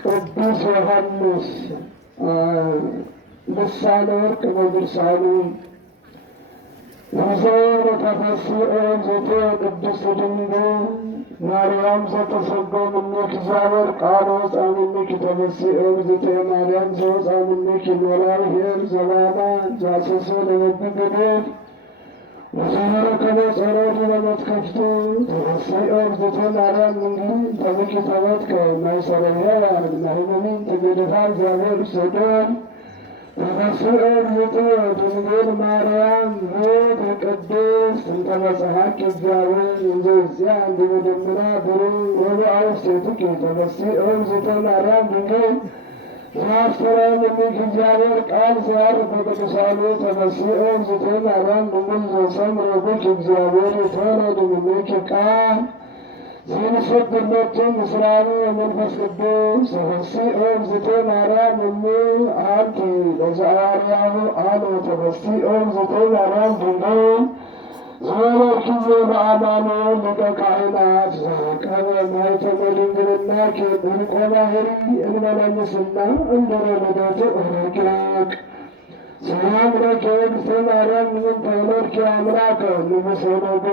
ቅዱስ ዮሐንስ ልሳነ ወርቅ በድርሳኑ ወዘወረ ተፈሥሒ ዘተ ቅድስት ድንግል ማርያም ዘተሰጎም እምኔኪ እግዚአብሔር ቃል ወፃምኔኪ ተፈሥሒ ዘተ ማርያም ዘወፃምኔኪ ኖላዊ ኄር ዘባባ ዛሰሶ ለበግ ገደል ወዘወረ ከመ ጸሎቱ ለመትከፍቱ ተፈሥሒ ዘተ ማርያም እንግዲህ ተብኪ ተበትከ ማይሰረ ኄር ማህበሚን ተገደፋ እግዚአብሔር ሰዶም ተፈሥሒ ዘተ ድንግል ማርያም ሞት ቅድስት እንተ መጽሐቅ እግዚአብሔር እንዘዚያ እንደመደመና ብሩህ ወበአውስቴትኪ ተፈሥሒ ዘተ ማርያም ድንግል ዘአስተርአየነ እግዚአብሔር ቃል ዘያርፍ በቅዱሳኑ ተፈሥሒ ዘተ ማርያም ድንግል ዘሰምረ ብኪ እግዚአብሔር የተወለደ እምኔኪ ቃል ዘንሰግድለቱ ምስራኑ ወመንፈስ ቅዱስ ተፈሥሒ ዘተ ማርያም እሙ አንቲ ለዘአርያሁ አነ ተፈሥሒ ዘተ ማርያም ድንግል ዘወለድኪ በአማኑኤል ሊቀ ካህናት ዘዐቀበ ማኅተመ ድንግልናኪ ዕንቆ ባሕርይ እንበለ ምስና እንበለ ልደቱ ረቂቅ ሰላም ለኪ እግዝእተ ማርያም ምንተ ወለድኪ አምላከ ንጉሠ ነገሥት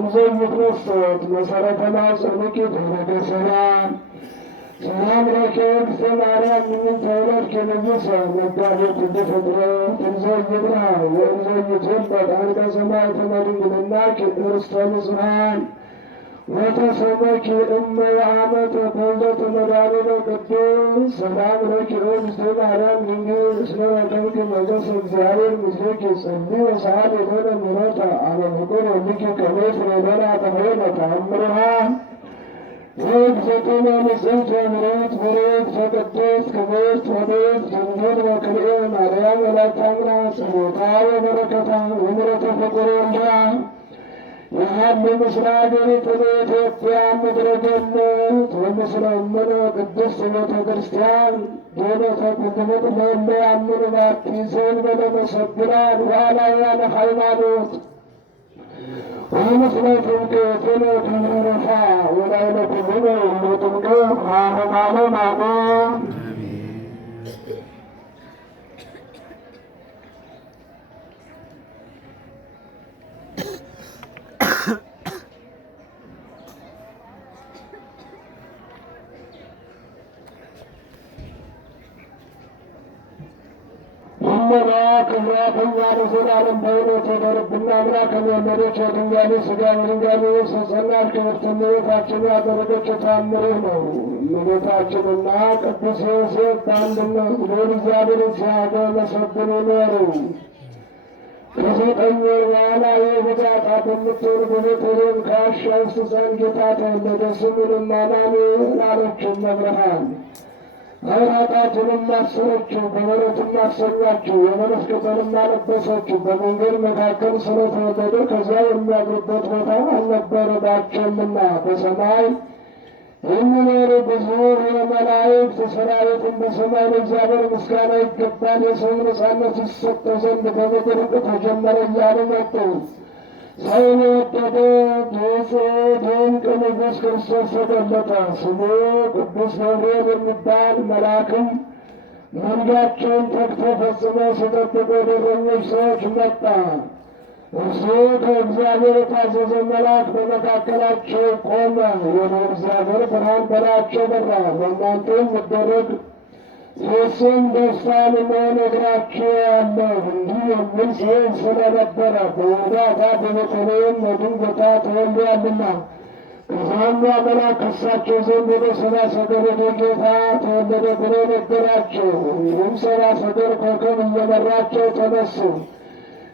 እንዘ ይትወሰት መሠረተ ማኅፀንኪ ደረገ ሰላም ሰላም ለኪ እግዝእተ ማርያም ምንተ ወለድኪ ንጉሠ መጋቤ ኩሉ ፍጥረት እንዘ ይብርሃ ወእንዘ ይትወለድ አንቀጸ ማኅተመ ድንግልናኪ ርስተ ንጹሐን ወተሰመኪ እመ ወአመተ ተወልደት መድኃኒነ ቅዱስ ሰላም ለኪ እግዝእተ ማርያም ድንግል እስመ ረከብኪ ሞገሰ እግዚአብሔር ምስሌኪ ጸልዪ ወሰአሊ ለነ ምሕረተ አመ ፍቁር ወልድኪ ከመ ይፍሬለነ ተፈሥሒ ተአምርሃ እግዝእትነ ንጽሕት ወምልዕት ብርክት ወቅድስት ክብርት ወድሕት ድንግል ወክልኤ ማርያም ወላዲተ አምላክ ጸሎታ ወበረከታ ወምሕረተ ፍቁር ወልዳ የሀብ ምስለ ሀገሪቱ ኢትዮጵያ ምድረ ገነት ወምስለ እምነ ቅድስት ቤተ ክርስቲያን ዶለተ ኩልሙት ለእለ ያምኑ ባቲ ዘእንበለ መሰግናን ዋላውያነ ሃይማኖት ወምስለ ትምክሕትነ ትምህርታ ወላዕለ ኩልነ እለ ጥምቀት ሀበማለም አሜን። ክብራተኛ ለዘላለም በእውነት ወደርብና አምላክ ከሚወለደች የድንጋሌ ሥጋ በድንጋሌ ነፍስ የጸናች ክብርት እመቤታችን ያደረገችው ተአምርህ ነው። እመቤታችንና ቅዱስ ዮሴፍ በአንድነት ልዑል እግዚአብሔርን ሲያመሰግኑ ኖሩ። ከ9 ወር በኋላ የይሁዳ ዕጣ በምትሆን በቤተልሔም ከዋሻ ውስጥ ሕፃን ጌታ ተወለደ። ስሙንም አማኑኤል አለችው እመብርሃን። ኃጢአቱንም አሰረችው፣ በበረትም አሰኛችው፣ የበለስ ቅጠልም አለበሰችው። በመንገድ መካከል ስለተወለደ ከዚያ የሚያድሩበት ቦታ አልነበረባቸውምና በሰማይ የሚኖሩ ብዙ የመላእክት ሠራዊትን በሰማይ ለእግዚአብሔር ምስጋና ይገባል፣ የሰውን ነጻነት ይሰጠው ዘንድ በምድር ተጀመረ እያሉ መጡ። ሰውን የወደደ ብፁዕ ድንቅ ንጉሥ ክርስቶስ ተገለጠ። ስሙ ቅዱስ ገብርኤል የሚባል መልአክም መንጋቸውን ተግተው ፈጽመው ሲጠብቁ ወደ እረኞች ሰዎች መጣ። እርሱ ከእግዚአብሔር የታዘዘ መልአክ በመካከላቸው ቆመ። የልዑል እግዚአብሔር ብርሃን በላያቸው በራ። በእናንተ የሚደረግ የስም ደስታን እነግራችኋለሁ እንዲህ የሚል ሲሆን ስለነበረ በይሁዳ በቤተልሔም በድንገት ተወልዶአልና። ከዚያም መልአክ ከእሳቸው ዘንድ ወደ ሰብአ ሰገል ወደ ጌታ ተወለደ ብሎ ነገራቸው። ይህም ሰብአ ሰገል ኮከብ እየመራቸው ተነሱ።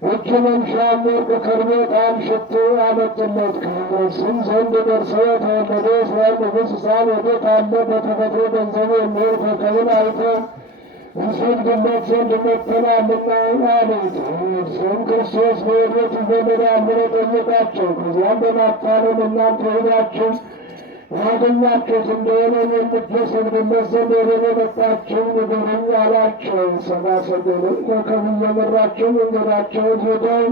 እጅ መንሻም ወርቅ፣ ከርቤ፣ ዕጣን፣ ሽቱ አመጡለት። ከእነርሱም ዘንድ ደርሰው የተወለደ እስራኤል ንጉሥ ሕፃን ወዴት አለ? በተፈጥሮ ገንዘቡ የሚሆን ኮከብን አይተን እንሰግድለት ዘንድ መጥተናልና አሉት። እርሱም ክርስቶስ በወዴት ይወለዳል ብሎ ጠየቃቸው። ከዚያም በማታለል እናንተ ሄዳችሁ ያገኛችሁት እንደሆነ የምትሰግዱለት ዘንድ ወደ እኔ መጣችሁ ንገሩኝ አላቸው። ሰብአ ሰገሉም ኮከብ እየመራቸው መንገዳቸውን ሄደው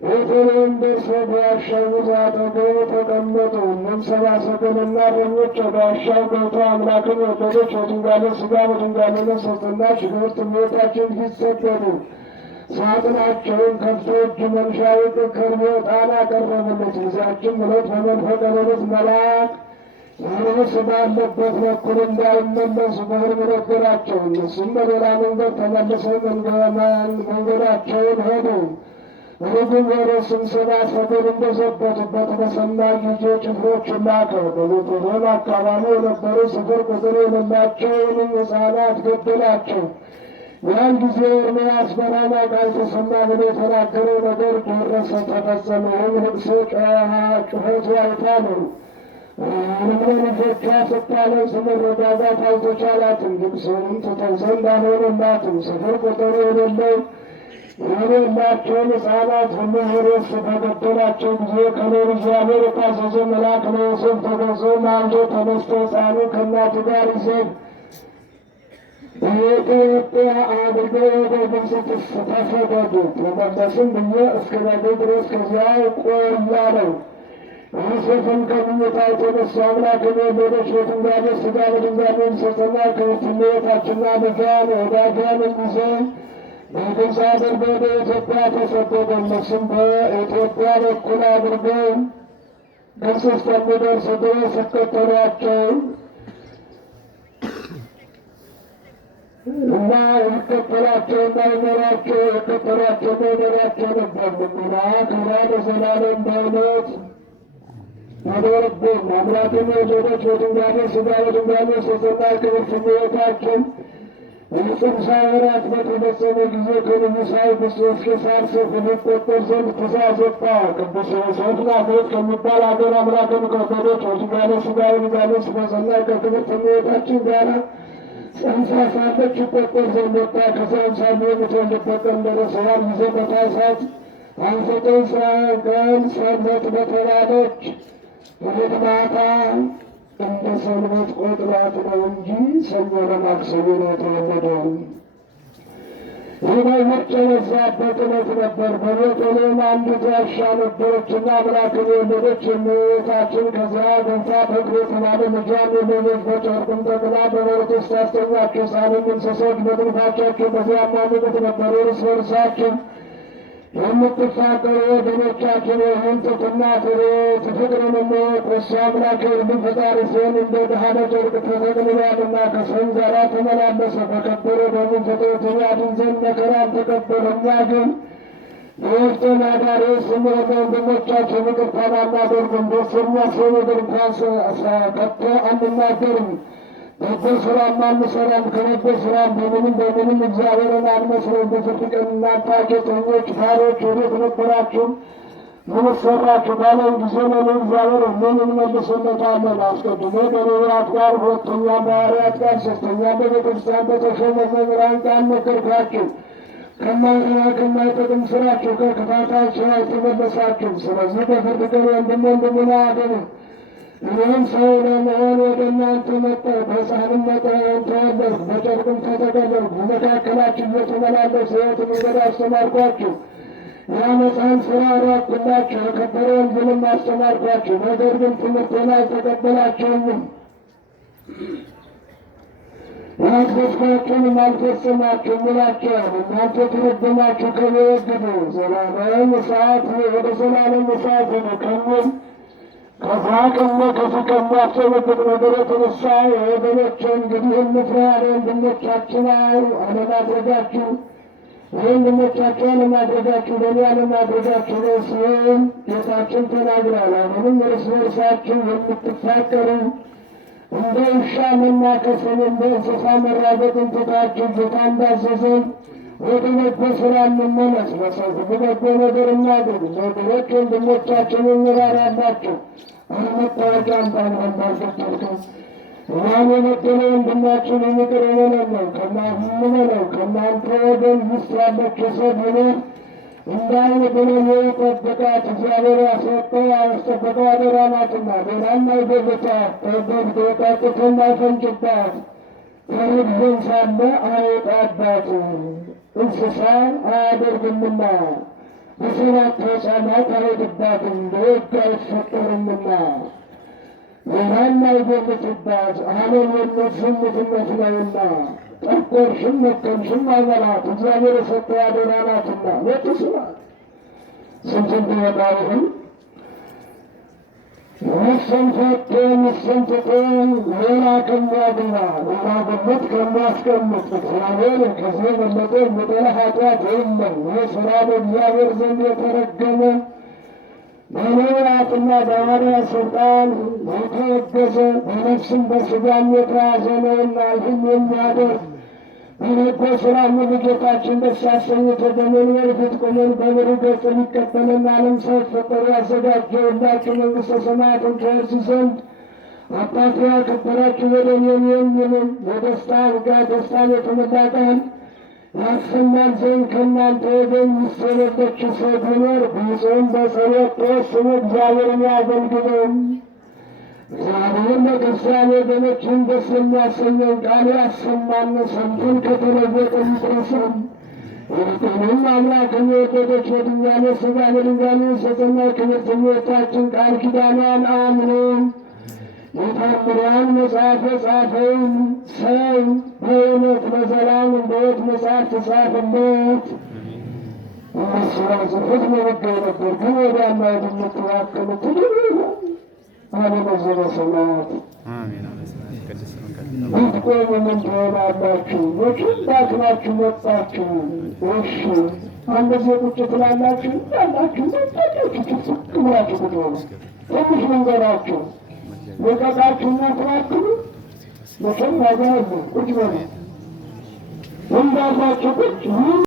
ቤተልሔም ደርሰው በዋሻው አጠገብ ተቀመጡ። እነም ሰብአ ሰገልና እረኞች ወደ ዋሻው ገብተው አምላክን የወለደች በድንጋሌ ሥጋ በድንጋሌ ነፍስ የጸናች ክብርት እመቤታችን ፊት ሰገዱ። ሳጥናቸውን ከፍተው እጅ መንሻ ዕጣን ከርቤ ዕጣን አቀረቡለት። ጊዜያችን ዕለት በመንፈቀ ሌሊት መልአክ ሄሮድስ ባለበት በኩል እንዳይመለሱ በሕልም ነገራቸው። እነሱም በሌላ መንገድ ተመልሰው መንገዳቸውን ሄዱ። ርጉም ሄሮድስም ሰብአ ሰገል እንደዘበቱበት በሰማ ጊዜ ጭፍሮችን ላከ። በቤተልሔም አካባቢ የነበሩ ስፍር ቁጥር የሌላቸውንም ሕፃናት ገደላቸው። ያን ጊዜ ኤርምያስ በራማ ቃል ተሰማ ብሎ የተናገረው ነገር ደረሰ፣ ተፈጸመ። ይህም ልቅሶ ጩኸት ዋይታ ነው። ልጆቿ ስታለቅስ መረጋጋት አልተቻላትም። ልቅሶንም ትተው ዘንድ አልሆነላትም። ስፍር ቁጥር የሌላቸውን ሕፃናት ሁሉ ሄሮድስ በገደላቸው ጊዜ ከልዑል እግዚአብሔር የታዘዘ መልአክ ለዮሴፍ ተገልጾ ማልዶ ተነስቶ ሕፃኑ ከእናቱ ጋር ይዘህ በኢትዮጵያ አድርገው ወደ ግብፅ ተሰደዱ፣ ተመለስም ብዬ እስክነግርህ ድረስ ከዚያው ቆይ አለው። ዮሴፍም ከምኞታው ተነሳ። አምላክን የወለደች በድንጋሌ ሥጋ በድንጋሌ ነፍስ የጸናች ክብርት እመቤታችንና ልጇን ወዳጇንም ይዘው በግብፅ አድርገው ወደ ኢትዮጵያ ተሰደዱ። እነሱም በኢትዮጵያ በኩል አድርገው ግብፅ እስከሚደርሱ ድረስ ይከተሏቸው እና ይከተሏቸውና ይመሯቸው ነበር። ልቡና ክብራ ለዘላለም በእውነት ወደረብን። አምላክን የወለደች በድንጋሌ ሥጋ በድንጋሌ ነፍስ የጸናች ክብርት እመቤታችን የጽንሳ ወራት በተፈጸመ ጊዜ ከንጉሣዊ ክርስቶስ ቄሳር ሰይፍ ሊቆጠር ዘንድ ትእዛዝ ወጣ። ቅዱስ ዮሴፍ ናዝሬት ከሚባል አገር አምላክን ከወለደች በድንጋሌ ሥጋ በድንጋሌ ነፍስ በጸናች ከክብርት እመቤታችን ጋር ጸንሳ ሳለች ይቆጠር ዘንድ ወጣ። ከዚያም ሳለ የምትወልድበት ቀን ደረሰ። ያን ጊዜ በታኅሳስ 29 ቀን ሰንበት በተባለች ዕለት ማታ እንደ ሰንበት ቆጥሯት ነው እንጂ ሰኞ ለማክሰኞ ነው የተወለደው። ይህ ውርጭ የበዛበት ዕለት ነበር። በቤተልሔም አንዲት ዋሻ ነበረችና አምላክን የወለደች እመቤታችን ከዚያ ገብታ ተክል የተባለ ልጇን የሌሎች በጨርቅም ጠቅላ በበረት ውስጥ አስተኛቸው። ሕፃኑም እንስሶች በክንፋቻቸው በዚያም ያምጡት ነበር። እርስ በርሳቸው የምትፋቀሩ ወገኖቻችን ይህን ትሕትና ፍቅርን እንወቅ። እሱ አምላክ የሁሉ ፈጣሪ ሲሆን እንደ ድኃነ ጨርቅ ተጠቅልሏልና ከሰው ዘራ ተመላለሰ። በከበረ ደሙም ፍጥረትን ያድን ዘንድ መከራን ተቀበለ። እኛ ግን የወፍጤን አዳሪ ስንሆነ ወንድሞቻችን ይቅርታን አናደርግም። ደስ የሚያሰኝ ነገር እንኳን ከቶ አንናገርም። በጎ ሥራም አንሠራም። ከበጎ ሥራም በምንም እግዚአብሔርን አንመስለውም። በፍርድ ቀን እናንተ ኃጢአተኞች ባሮች ወዴት ነበራችሁ? ምን ሠራችሁ ባለን ጊዜ ለልዑል እግዚአብሔር ምን እንመልስለታለን? አስቀድሞ በነቢያት ጋር፣ ሁለተኛ በሐዋርያት ጋር፣ ሦስተኛ በቤተ ክርስቲያን በተሾሙ መምህራን ቃል ነገርኳችሁ። ከማይጠቅም ሥራችሁ ከክፋታችሁ አልተመለሳችሁም። ስለዚህ በፍርድ ቀን ወንድም ወንድሙን አያድንም። እኔም ሰው ለመሆን ወደ እናንተ መጣሁ። በሕፃንነት ተወለድሁ፣ በጨርቅም ተጠቀለልሁ። በመካከላችሁ እየተመላለስሁ ሕይወት መንገድ አስተማርኳችሁ። የዓመፃን ሥራ አራቅሁላችሁ፣ የከበረ ወንጌልም አስተማርኳችሁ። ነገር ግን ትምህርቴን አልተቀበላችሁም፣ ያዘዝኋችሁንም አልፈጸማችሁም እላችኋለሁ። እናንተ የተረገማችሁ ከእኔ ወግዱ፣ ዘላለም እሳት ወደ ዘላለም እሳት ሂዱ ከሚል ከዛቅና ከዚህ ከሚያስጨንቅ ነገር የተነሳ ወገኖቼ እንግዲህ እንፍራ። ለወንድሞቻችን አለማድረጋችሁ ለወንድሞቻችሁ አለማድረጋችሁ ለእኔ አለማድረጋችሁ ነው ሲሆን ጌታችን ተናግሯል። አሁንም እርስ በርሳችሁ የምትፋቀሩ እንደ ውሻ መናከስን እንደ እንስሳ መራገጥን ትታችሁ ጌታ እንዳዘዘን ወደ በጎ ሥራ እንመለስ። ለሰው ሁሉ በጎ ነገር እናድርግ። ለድሆች ወንድሞቻችን እንራራላቸው። አለመታወቂያ እንዳልገደልከው እኛም የበደለ ወንድማችንን ይቅር በለን በለው። ከእናንተ ወገን ውስጥ ያለች ሰው ቢኖር እንዳይበደል የጠበቃት እግዚአብሔር ያስጠበቀው አደራ ናትና፣ ሌላም አይጎድላት። ጠጥቶም አይፈንጭባት፣ ተርቦም ሳለ አይውጣባት። እንስሳ አያደርግምና በሰባት ሕፃናት አይሄድባትም በሕግ አይፈጠርምና ሌላም አይጎልትባት ዓለምነት ዝሙትነት ነውና ጠቆርሽም መከንሽም አበላት እግዚአብሔር የሰጠው አደራ ናትና ወትስባት ስንትን ቢወጣ ይሁን ሚስትን ፈቶ ሚስትን ትቶ ሌላ ከሚያገባ ሌላ ግምት ከሚያስቀምጥ እግዚአብሔር ከዚህ የበለጠ የሚጠላ ኃጢአት የለም። ይህ ሥራ በእግዚአብሔር ዘንድ የተረገመ በነቢያትና በሐዋርያት ሥልጣን የተወገዘ በነፍስም በሥጋም የተያዘ ነውና ይህን የሚያደርግ በበጎ ሥራ ሙሉ ጌታችን ደስ አሰኝቶ በመንበር ፊት ቆመን በብሩህ ገጽ ሊቀበለን ዓለም ሳይፈጠር ያዘጋጀውላችሁ መንግሥተ ሰማያትን ትወርሱ ዘንድ አባቴ ያከበራችሁ ወደ እኔ የሚሉ የደስታ ሕጋ ደስታን የተመላ ቃል ያሰማን ዘንድ ከእናንተ ወገን ሚስት የሌለችው ሰው ቢኖር በጾም በጸሎት ተወስኖ እግዚአብሔርን ያገልግለው። እግዚአብሔር ለክርስቲያን ወገኖችን ደስ የሚያሰኘውን ቃል ያሰማን፣ ሰምተን ከተለወጠ ይድረሰን። ይልቁንም አምላክን የወደደች በድንጋሌ ሥጋ በድንጋሌ የሰጠና ክብርት እመቤታችን ቃል ኪዳኗን አምነን የታምሯን መጽሐፍ የጻፈውን ሰው በእውነት ለዘላለም በሕይወት መጽሐፍ ተጻፈለት። እነሱ ጽሑፍ መመገብ ነበር፣ ግን ወዲያና ወደምትባክኑ ትድሩ አቡነ ዘበሰማያት ብትቆሙ ምን ትሆናላችሁ? መቼም ባክናችሁ መጣችሁ። እሺ አንድ ጊዜ ቁጭ ትላላችሁ ያላችሁ መጣችሁ ትስቅ ብላችሁ ብትሆኑ ትንሽ መንገዳችሁ ወቀጣችሁና ትባክኑ መቼም ያገ ቁጭ በሉ እንዳላችሁ ቁጭ